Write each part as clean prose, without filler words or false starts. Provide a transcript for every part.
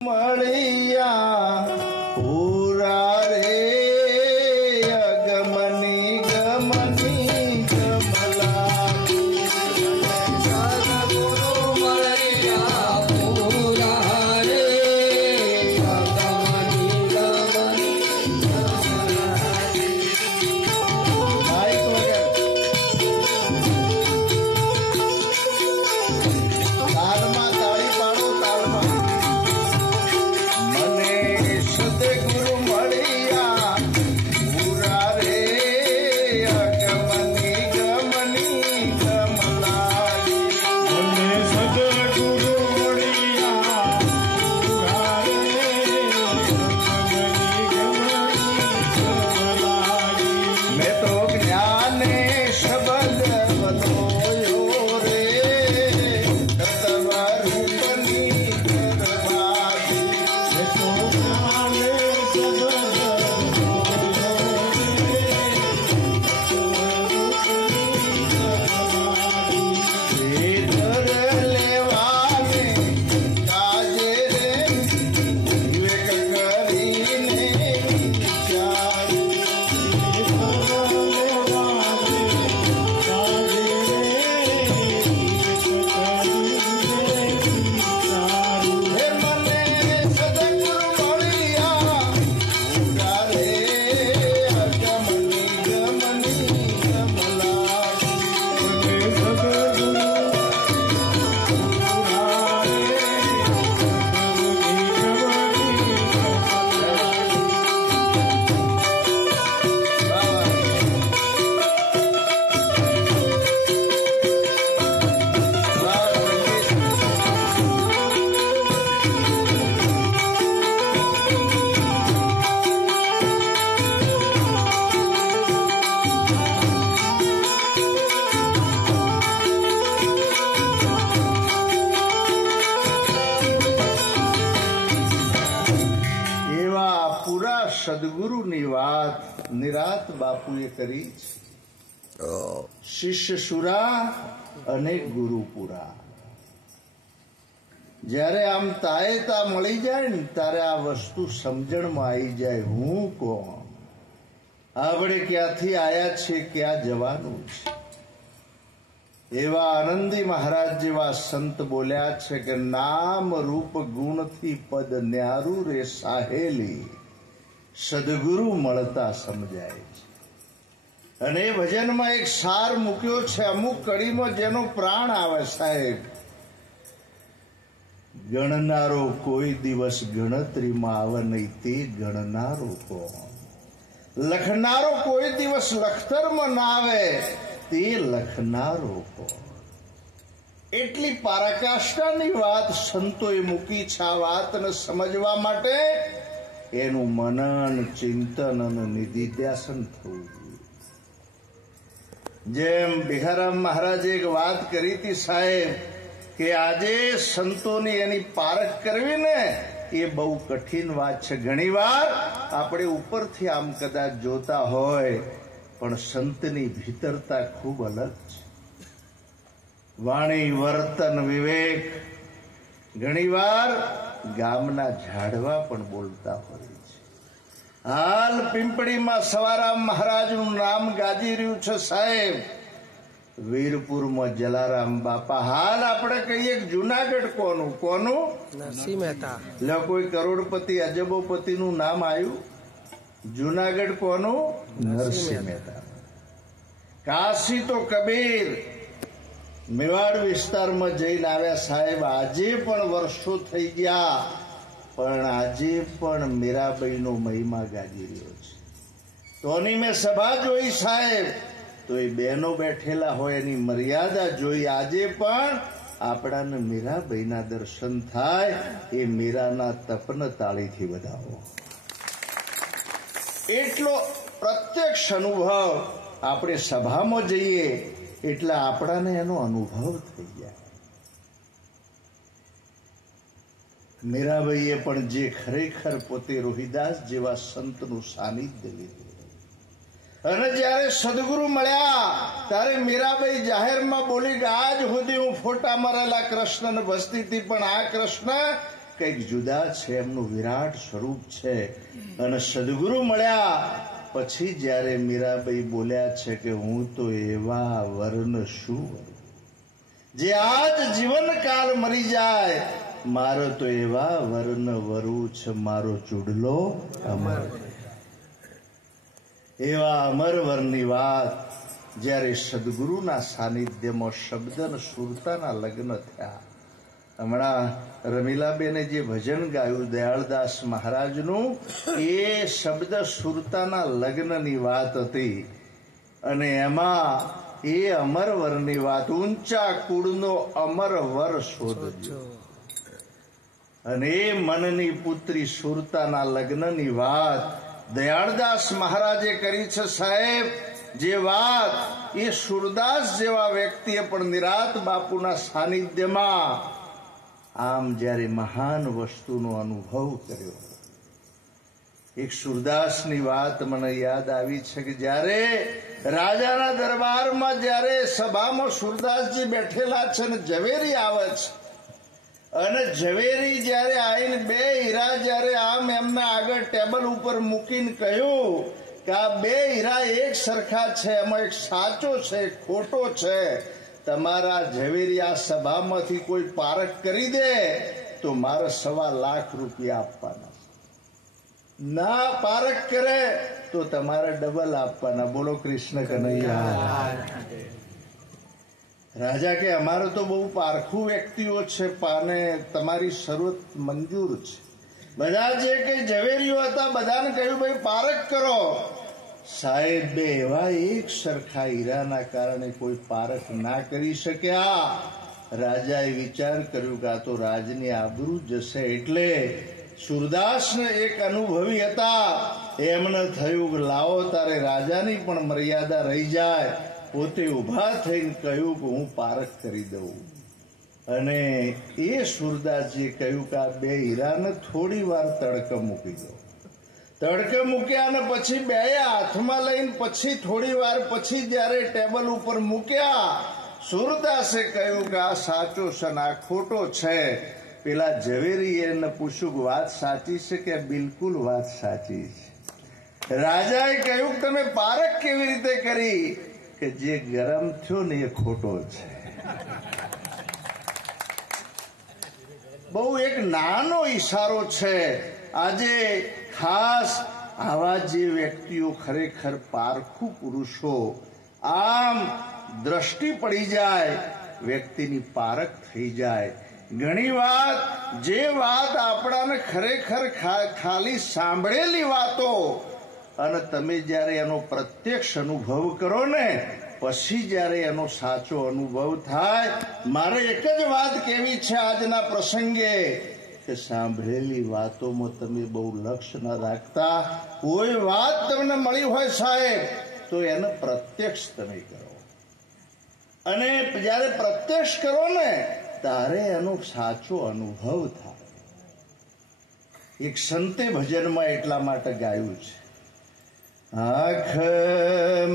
મળિયા પૂરા રે અગમની ગમની કમલા સદગુરુ મળિયા પૂરા રે અગમની ગમની તાલમાં તાળી પાડો તાલમાં સદગુરુ મળિયા પૂરા રે અગમની ગમની કમલાઈ મને સદગુરુ મળિયા પૂરા રે અગમની ગમની કમલાઈ મેં તો જ્ઞાને શબ્દ બદોયો રે તત્વ રૂપની કરવાઈ મેં તો સદગુરુની વાત નિરાત બાપુએ કરી છે. શિષ્ય સુરા અને ગુરુ પુરા. જયારે આમ તાયેતા મળી જાય ને ત્યારે આ વસ્તુ સમજણમાં આવી જાય. હું કોણ, આપણે ક્યાંથી આયા છે, ક્યાં જવાનું છે. એવા આનંદી મહારાજ જેવા સંત બોલ્યા છે કે નામ રૂપ ગુણથી પદ ન્યારું રે સાહેલી સદગુરુ મળતા સમજાય છે. અને એ ભજનમાં એક સાર મૂક્યો છે. અમુક કડીમાં જેનો પ્રાણ આવે સાહેબ, ગણનારો કોઈ દિવસ ગણતરીમાં આવે નહીં તે ગણનારો કોણ, લખનારો કોઈ દિવસ લખતરમાં ના આવે તે લખનારો કોણ. એટલી પરાકાષ્ઠાની વાત સંતોએ મૂકી છે. આ વાતને સમજવા માટે એનું મનન ચિંતન અને નિધિધ્યાસન થવું જોઈએ. જેમ બિહારામ મહારાજે એક વાત કરી હતી સાહેબ કે આજે સંતોની એની પારખ કરવી ને એ બહુ કઠિન વાત છે. ઘણી વાર આપણે ઉપરથી આમ કદાચ જોતા હોય પણ સંતની ભીતરતા ખૂબ અલગ છે. વાણી વર્તન વિવેક ઘણી વાર ગામના ઝાડવા પણ બોલતા હોય છે. હાલ પીંપળીમાં સવારામ મહારાજનું નામ ગાજી રહ્યું છે સાહેબ. વીરપુરમાં જલારામ બાપા. હાલ આપણે કહીએ જુનાગઢ કોનું કોનું નરસિંહ મહેતા. એટલે કોઈ કરોડપતિ અજબોપતિનું નામ આવ્યું. જુનાગઢ કોનું નરસિંહ મહેતા. કાશી તો કબીર મેવાડ વિસ્તારમાં જઈને આવ્યા સાહેબ. આજે પણ વર્ષો થઈ ગયા પણ આજે પણ મીરાબાઈનો મહિમા ગાજી રહ્યો છે. તોની મેં સભા જોઈ સાહેબ તો એ બહેનો બેઠેલા હોય એની મર્યાદા જોઈ. આજે પણ આપણાને મીરાબાઈના દર્શન થાય એ મીરાના તપને તાળીથી વધાવો. એટલો પ્રત્યક્ષ અનુભવ આપણે સભામાં જઈએ એટલે આપણાને એનો અનુભવ થઈ જાય. મીરાબાઈએ પણ જે ખરેખર પોતે રોહિદાસ જેવા સંતનું સાનિધ્ય લીધું અને જયારે સદગુરુ મળ્યા ત્યારે મીરાબાઈ જાહેરમાં બોલી કે આજ સુધી હું ફોટા મારેલા કૃષ્ણને ભજતી હતી પણ આ કૃષ્ણ કંઈક જુદા છે, એમનું વિરાટ સ્વરૂપ છે. અને સદગુરુ મળ્યા પછી જ્યારે મીરાબાઈ બોલ્યા છે કે હું તો એવા વરન શું જે આજ જીવનકાળ મરી જાય, મારો તો એવા વરન વરુ છે, મારો ચૂડલો અમર. એવા અમર વરની વાત જ્યારે સદગુરુના સાનિધ્યમાં શબ્દ અને સુરતાના લગ્ન થયા. હમણાં રમીલાબેને જે ભજન ગાયું દયાળદાસ મહારાજનું, એ શબ્દ સુરતાના લગ્નની વાત હતી. અને એમાં એ અમરવરની વાત, ઊંચા કુળનો અમરવર શોધજો. અને એ મનની પુત્રી સુરતાના લગ્નની વાત દયાળદાસ મહારાજે કરી છે. સાહેબ, જે વાત એ સુરદાસ જેવા વ્યક્તિએ પણ નિરાત બાપુના સાનિધ્યમાં આમ જ્યારે મહાન વસ્તુનો અનુભવ કર્યો. એક સુરદાસની વાત મને યાદ આવી છે કે જ્યારે રાજાના દરબારમાં જ્યારે સભામાં સુરદાસજી બેઠેલા છે ને ઝવેરી આવે છે, અને ઝવેરી જ્યારે આવીને બે હીરા જ્યારે આમ એમના આગળ ટેબલ ઉપર મૂકીને કહ્યું કે આ બે હીરા એક સરખા છે, એમાં એક સાચો છે, એક ખોટો છે. તમારા ઝવેરી આ સભામાંથી કોઈ પારખ કરી દે તો મારે 1.25 લાખ રૂપિયા આપવાના. ના પારખ કરે તો તમારે ડબલ આપવાના. બોલો કૃષ્ણ કનૈયા. રાજા કે અમારે તો બહુ પારખું વ્યક્તિઓ છે, પાને તમારી શરત મંજૂર છે. બધા જે કઈ ઝવેરીઓ હતા બધાને કહ્યું ભાઈ પારખ કરો. સાહેબ, બે એવા એક સરખા હીરાના કારણે કોઈ પારખ ના કરી શક્યા. રાજાએ વિચાર કર્યો કે આ તો રાજની આબરૂ જશે. એટલે સુરદાસને એક અનુભવી હતા, એમને થયું કે લાવો તારે રાજાની પણ મર્યાદા રહી જાય. પોતે ઉભા થઈને કહ્યું કે હું પારખ કરી દઉં. અને એ સુરદાસજીએ કહ્યું કે આ બે હીરાને થોડી વાર તડકે મૂકી દો. તડકે મૂક્યા અને પછી બે હાથમાં લઈને પછી થોડી વાર પછી જયારે ટેબલ ઉપર મૂક્યા, સુરદાસે કહ્યું કે આ સાચો છે ને આ ખોટો છે. પેલા ઝવેરીએ એને પૂછ્યું કે વાત સાચી છે કે બિલકુલ વાત સાચી છે? રાજાએ કહ્યું કે તમે પારખ કેવી રીતે કરી? કે જે ગરમ થયો ને એ ખોટો છે. બહુ એક નાનો ઈશારો છે. આજે ખાસ આવા જે વ્યક્તિઓ ખરેખર પારખું પુરુષો, આમ દ્રષ્ટિ પડી જાય, વ્યક્તિની પારખ થઈ જાય. ઘણી વાત જે વાત આપણાને ખરેખર ખાલી સાંભળેલી વાતો, અને તમે જ્યારે એનો પ્રત્યક્ષ અનુભવ કરો ને પછી જ્યારે એનો સાચો અનુભવ થાય. મારે એક જ વાત કહેવી છે આજના પ્રસંગે કે સાંભળેલી વાતોમાં તમે બહુ લક્ષ્ય ન રાખતા. કોઈ વાત તમને મળી હોય સાહેબ તો એને પ્રત્યક્ષ તમે કરો. અને જ્યારે પ્રત્યક્ષ કરો ને ત્યારે એનો સાચો અનુભવ થાય. એક સંતે ભજનમાં એટલા માટે ગાયું છે, આંખ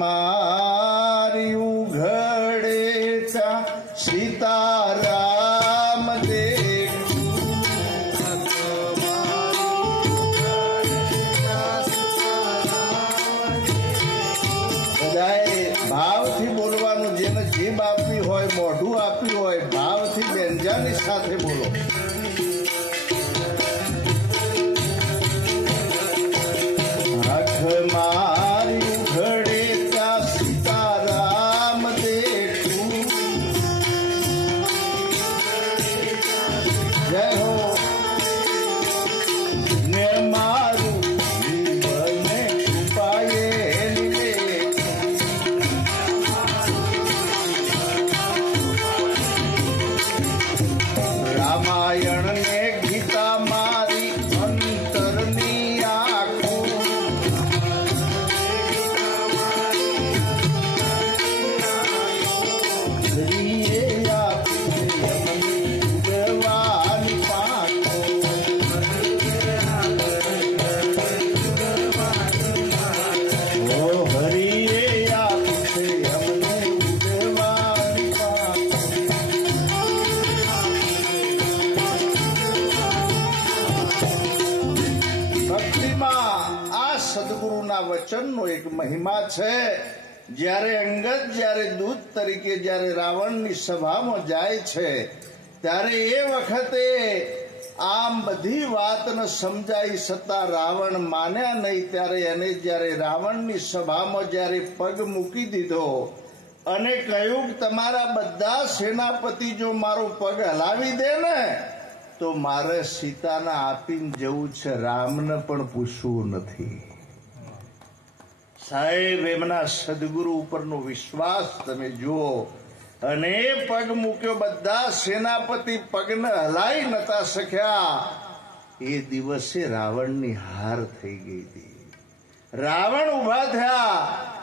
મારી ઉઘડે ત્યાં સીતારામ બધાએ ભાવથી બોલવાનું. જેને જીભ આપી હોય, મોઢું આપ્યું હોય, ભાવથી વ્યંજનની સાથે બોલો. આંખ મારી ઉઘડે ત્યાં સીતારામ સદગુરુના વચનનો એક મહિમા છે. જ્યારે અંગદ જ્યારે દૂત તરીકે જ્યારે રાવણની સભામાં જાય છે ત્યારે એ વખતે આમ બધી વાતને સમજાઈ છતાં રાવણ માન્યા નહીં. ત્યારે એને જ્યારે રાવણની સભામાં જ્યારે પગ મૂકી દીધો અને કહ્યું કે તમારા બધા સેનાપતિ જો મારો પગ હલાવી દે ને તો મારે સીતાને આપીને જવું છે, રામને પણ પૂછવું નથી. સાહેબ, એમના સદગુરુ ઉપરનો વિશ્વાસ તમે જુઓ. અને પગ મૂક્યો, બધા સેનાપતિ પગને હલાઈ નતા શક્યા. એ દિવસે રાવણની હાર થઈ ગઈ હતી. રાવણ ઉભા થયા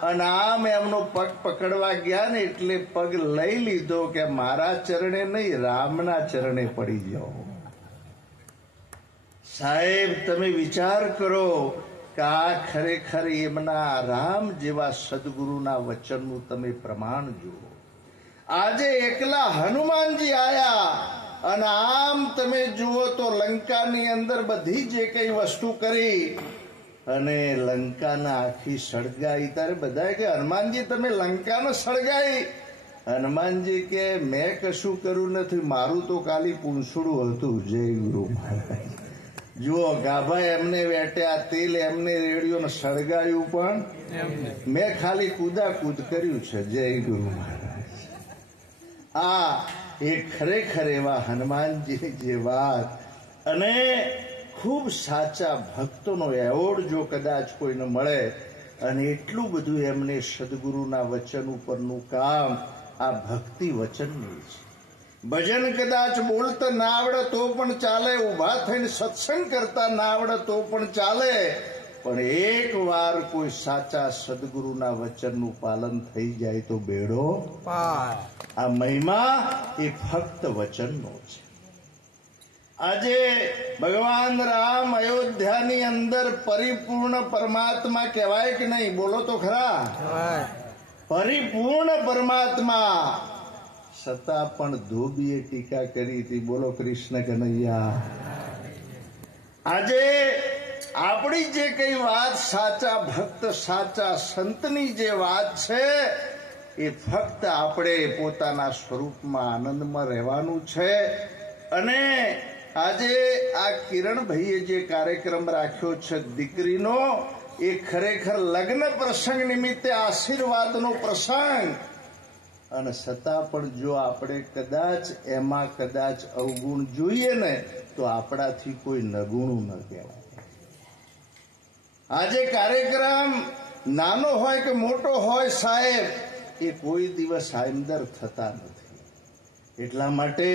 અને આમ એમનો પગ પકડવા ગયા ને એટલે પગ લઈ લીધો કે મારા ચરણે નહીં, રામના ચરણે પડી જાઓ. સાહેબ, તમે વિચાર કરો કે આ ખરેખર એમના રામ જેવા સદગુરુના વચનનું તમે પ્રમાણ જુઓ. આજે એકલા હનુમાનજી આયા અને આમ તમે જુઓ તો લંકાની અંદર બધી જે કઈ વસ્તુ કરી અને લંકાને આખી સળગાઈ. ત્યારે બધા કે હનુમાનજી તમે લંકાને સળગાઈ. હનુમાનજી કે મેં કશું કર્યું નથી, મારું તો ખાલી પૂંછડું હતું. જય ગુરુ મહારાજ. જુઓ, ગાભા એમને વેટ્યા, તેલ એમને રેડ્યું ને સળગાયું પણ મેં ખાલી કૂદાકૂદ કર્યું છે. જય ગુરુ મહારાજ. આ એ ખરેખર એવા હનુમાનજી જે વાત અને ખૂબ સાચા ભક્તોનો એવોર્ડ જો કદાચ કોઈને મળે અને એટલું બધું એમને સદગુરુના વચન ઉપરનું કામ આ ભક્તિ વચનનું છે. ભજન કદાચ બોલતા ના આવડે તો પણ ચાલે, ઉભા થઈને સત્સંગ કરતા ના આવડે તો પણ ચાલે, પણ એક વાર કોઈ સાચા સદગુરુના વચનનું પાલન થઈ જાય તો બેડો પાર. આ મહિમા એ ફક્ત વચનનો છે. આજે ભગવાન રામ અયોધ્યાની અંદર પરિપૂર્ણ પરમાત્મા કહેવાય કે નહીં? બોલો તો ખરા. પરિપૂર્ણ પરમાત્મા છતાં પણ ધોબીએ ટીકા કરી હતી. બોલો કૃષ્ણ કનૈયા. આજે આપણી જે કઈ વાત સાચા ભક્ત સાચા સંતની જે વાત છે એ ફક્ત આપણે પોતાના સ્વરૂપમાં આનંદમાં રહેવાનું છે. અને આજે આ કિરણભાઈએ જે કાર્યક્રમ રાખ્યો છે દીકરીનો, એ ખરેખર લગ્ન પ્રસંગ નિમિત્તે આશીર્વાદનો પ્રસંગ. અને છતાં પણ જો આપણે કદાચ એમાં કદાચ અવગુણ જોઈએ ને તો આપણાથી કોઈ નગુણું ન કહેવાય. આજે કાર્યક્રમ નાનો હોય કે મોટો હોય સાહેબ, એ કોઈ દિવસ આમદર થતા નથી. એટલા માટે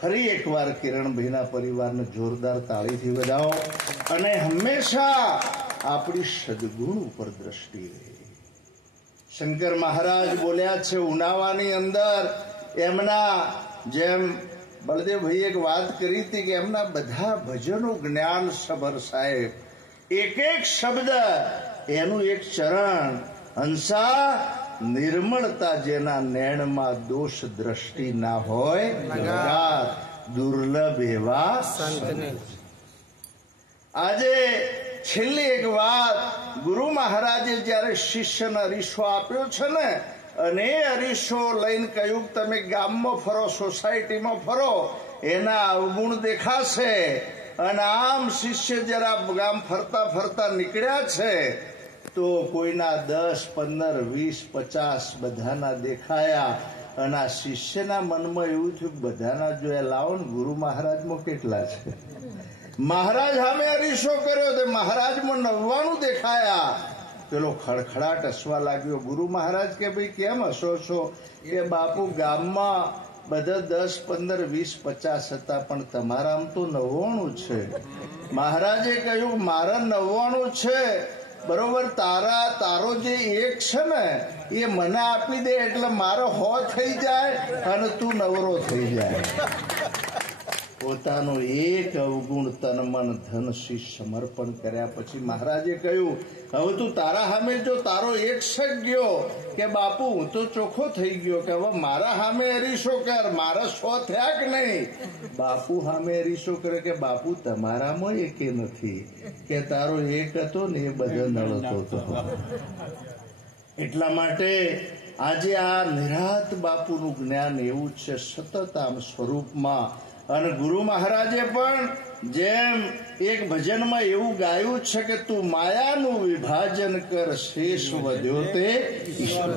ફરી એકવાર કિરણભાઈના પરિવારને જોરદાર તાળીથી વધાવો અને હંમેશા આપણી સદગુણ ઉપર દ્રષ્ટિ રહે. શંકર મહારાજ બોલ્યા છે ઉનાવાની અંદર, એમના જેમ બળદેવભાઈ એક વાત કરી હતી કે એમના બધા ભજનો જ્ઞાન સભર સાહેબ. એક એક શબ્દ એનું એક ચરણ. હંસા નિર્મળતા જેના નૈણમાં દોષ દ્રષ્ટિ ના હોય, દુર્લભ એવા સંતને. આજે છેલ્લી એક વાત, ગુરુ મહારાજે જયારે શિષ્યને અરીસો આપ્યો છે ને, અને એ અરીસો લઈને કહ્યું તમે ગામમાં ફરો, સોસાયટીમાં ફરો, એના અવગુણ દેખાશે. અને આમ શિષ્ય જરા ગામ ફરતા ફરતા નીકળ્યા છે તો કોઈના 10, 15, 20, 50 બધાના દેખાયા. અને આ શિષ્યના મનમાં એવું થયું કે બધાના જોયા લાવો ને ગુરુ મહારાજમાં કેટલા છે. મહારાજ સામે અરીસો કર્યો તો મહારાજમાં 99 દેખાયા. પેલો ખડખડાટ હસવા લાગ્યો. ગુરુ મહારાજ કે ભાઈ કેમ હસો છો? કે બાપુ ગામમાં બધા 10, 15, 20, 50 હતા પણ તમારા આમ તો 99 છે. મહારાજે કહ્યું મારા 99 છે બરોબર, તારો જે એક છે ને એ મને આપી દે એટલે મારો 100 થઈ જાય અને તું નવરો થઈ જાય. પોતાનો એક અવગુણ તન મન ધન શીશ સમર્પણ કર્યા પછી મહારાજે કહ્યું, હવે તું તારા સામે જો તારો એક શક ગયો કે બાપુ હું તો ચોખ્ખો થઈ ગયો કે હવે મારા સામે અરીસો કર, મારા 100 થયા કે નહીં. બાપુ સામે અરીસો કરે કે બાપુ તમારામાં એકે નથી, કે તારો એક હતો ને એ બધો નળતો હતો. એટલા માટે આજે આ નિરાત બાપુનું જ્ઞાન એવું છે સતત આમ સ્વરૂપમાં. અને ગુરુ મહારાજે પણ જેમ એક ભજનમાં એવું ગાયું છે કે તું માયાનું વિભાજન કર, શેષ વધ્યો તે ઈશ્વર.